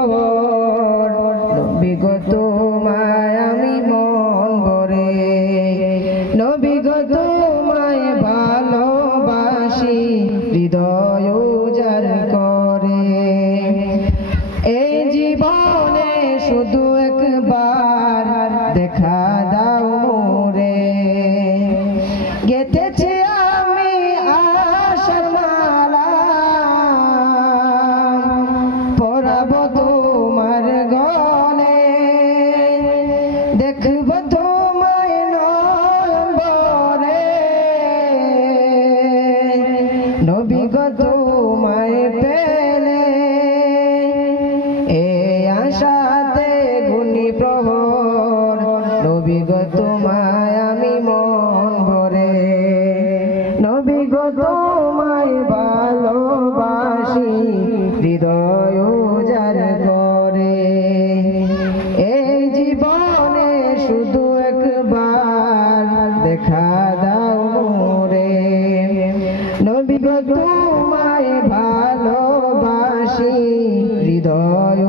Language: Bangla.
প্রহর নবী গো তোমায় আমি মন ভরে নবী গো তোমায় ভালোবাসি হৃদয় উজাড় করে এই জীবনে শুধু একবার দেখা দাও মোরে গেঁথেছি আমি আশার মালা পরাবো তোমার গলে দেখব তোমায় নয়ন ভরে নবী গো তোমায় পেলে এই আশাতে গুনি প্রহর নবী গো তোমায় আমি মন ভরে নবী গো তোমায় ভালোবাসি হৃদয় উজাড় করে এই জীবনে শুধু একবার দেখা দাও মোরে নবী গো তোমায় ভালোবাসি হৃদয়